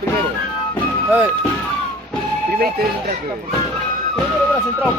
Primero. A ver. Primero y te central. Primero para central.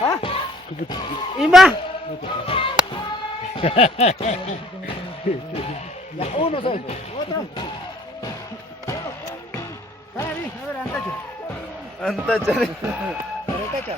Hah? Ima? Ya uno soy. Otro. Ahí, a ver, antacha. Antacha. Antacha.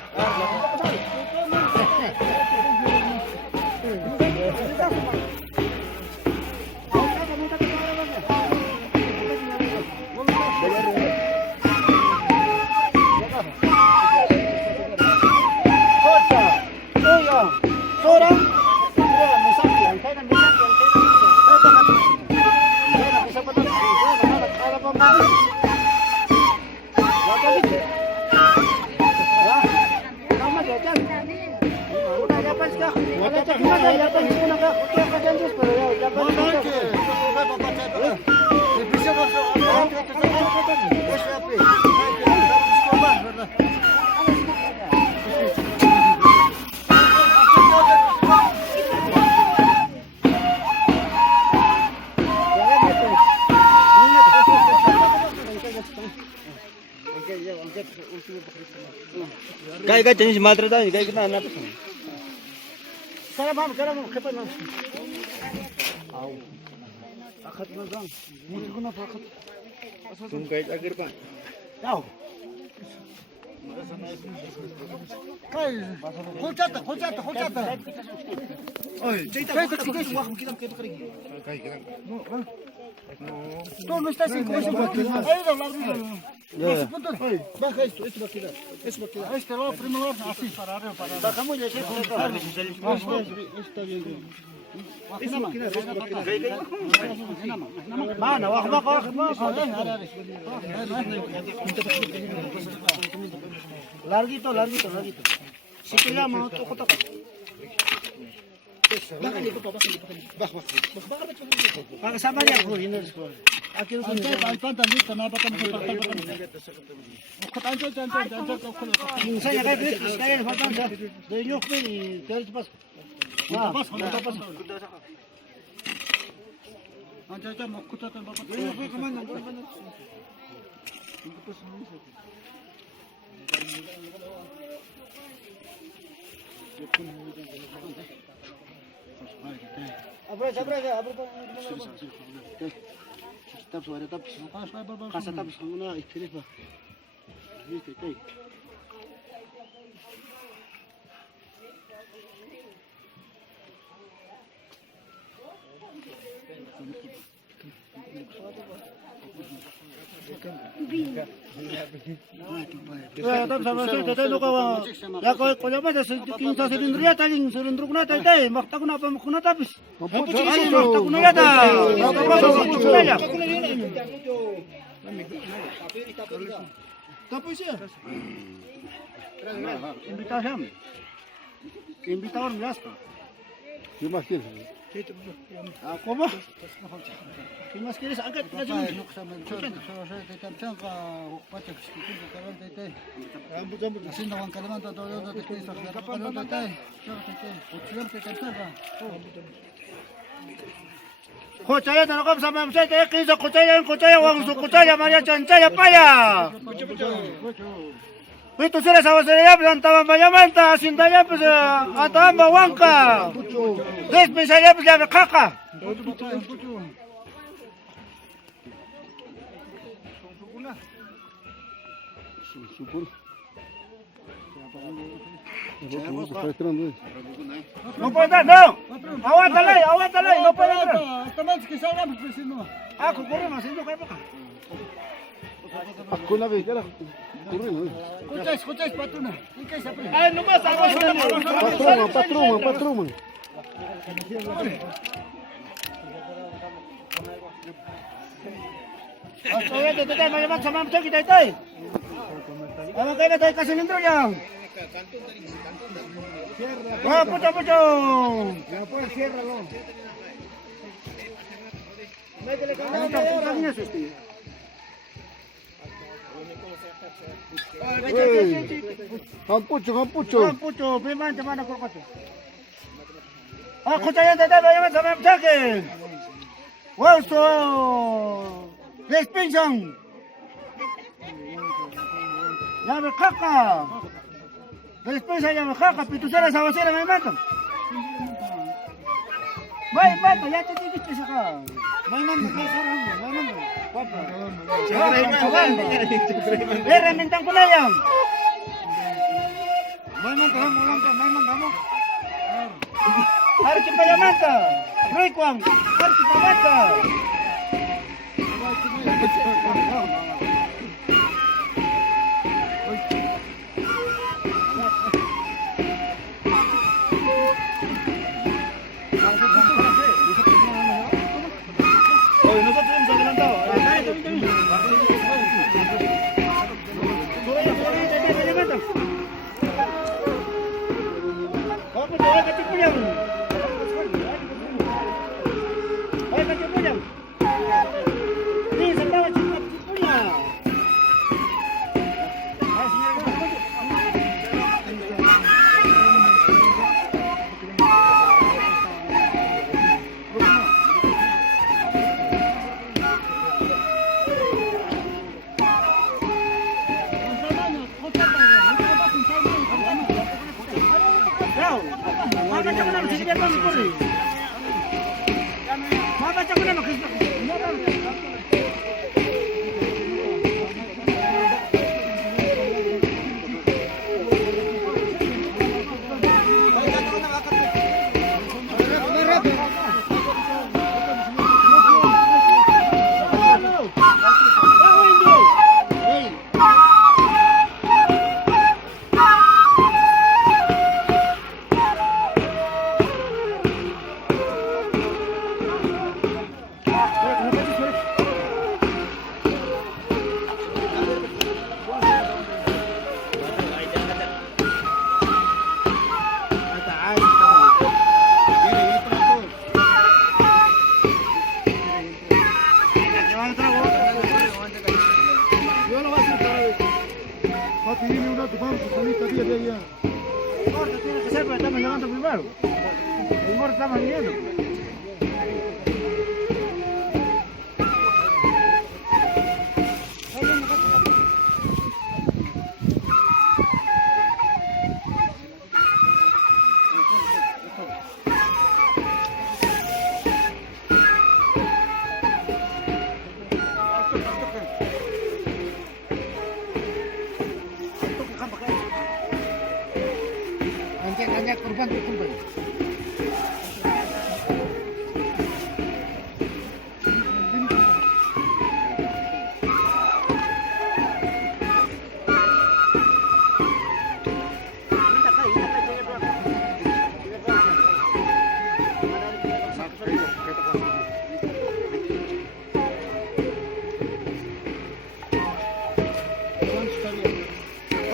काय jenis matra tadi kayak kita anak. Salam, kapan mam? Au. Akat na gang. Mungkin ko na pakat. Tungkay agar pa. Au. Kay, khulchata. Oy, jaita. Wah, kita kering. Kay kita. No, no está sin eso. Ahí lo largo. Esse ponto. Baja esto va a quedar. Eso va a quedar. Este lado primero así para arriba para. Bajamos y aquí está bien. Eso va a quedar. Mana, baja. Larguito. Si te llama, toca. Baja, sama ya, ini aquí no tiene. Pantan listo, no para tanto. Saya kayak sekalian pantan ya. Dari nyok ni, terus pas. Ah, pas. Anca mau kutatan bapak. Ini kemana? Tapos ada tapos. Kasa tapos ang una istilis ba. Viste kay. Tapos sama saya tadi no kawa. Ya ko llama de 15 cilindro ya taling cilindro kuna tay makta kuna pa kuna tapos. Ay makta kuna ya ta. Tapos ya. Invitación. Que invitaron ya está. ¿Qué más quieres? ¿Cómo? ¿Qué más quieres? Angkat lagi. Kucaya tanokap sama saya kisah kucaya wang su kucaya Maria Chancaya paya. Itu sudah sama saya berantama manta sindanya pues atamba wangka. Des misalnya pues ya kakak. No puede entrar, no. Aguántale, no puede entrar. Aku corremos, haciendo qué época. Aku na bigla. Escucháis, patrona. Ay, nomás aguántale. Patrón. Oye, te me llaman sama macam kita itu. Apa kaya tayo kasi nindro yang? Wah, pucong. Ya pues ciérralo. Kampucho, priman cuman aku kata. Aku caya tete bayaman sama macam. Wow, so Despensang. Ya me caca. Despensa ya me caca, pitusera sabacera me matan. Vai, mata, ya te dijiste sacar. Vai manda kay sarang, vai manda. Papa. Rementan ko na yan. Vai manda mo. Harus pa ya mata. Rekwang, harus pa mata. Kurban.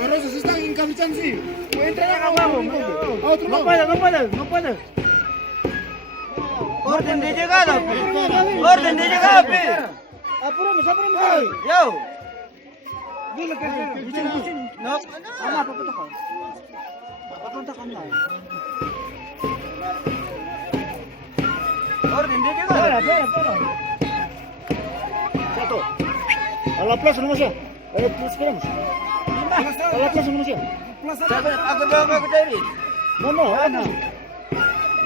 Rosas están en Cavichansi. Entra a otro No lado. puede. Orden de llegada, Orden de llegada, Apuramos. Yo. Dile que No. Orden de llegada. Espera. Chato. A la plaza nomás ya. Esperamos. A la plaza nomás ya. Aku dari. No, a la plaza.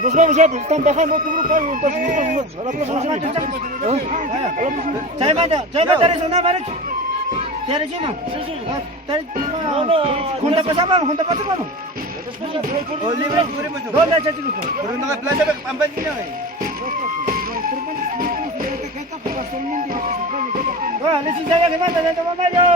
Nos vamos ya, pues están bajando otro grupo ahí, entonces nos vamos. A la plaza nomás ya. A la plaza. Saya dari sana balik. Dari sini. Junta ke sana. Oh, libre. ¿Dónde está tu grupo? Pero no hay playa, ambil sini. Wah, ini saya gimana? Jangan coba maju.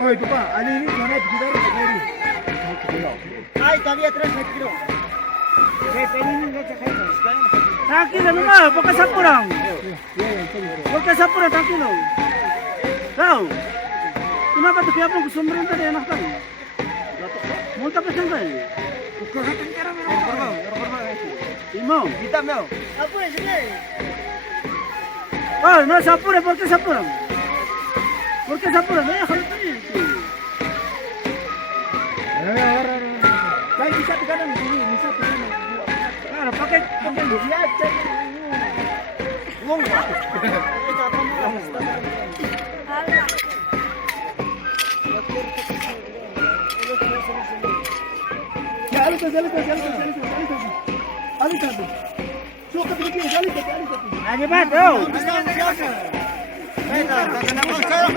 Oye, papá, Ali ini mana kita harus Ay, todavía 3 metros. Tranquilo nomás, porque se apuran. Tranquilo. Tahu? Kenapa tuh kiapong kesumberan tadi enak kan? Mau tapi santai. Imam. Kita mau. Oh, no se apure, ¿por qué se apuran? Déjalo ahí. Baik, bisa di kanan sini, bisa di kanan. Claro, pakai Siapa? Wong. Ya, alita. Suka begini, alita. Ayo, Pak, yo. Saya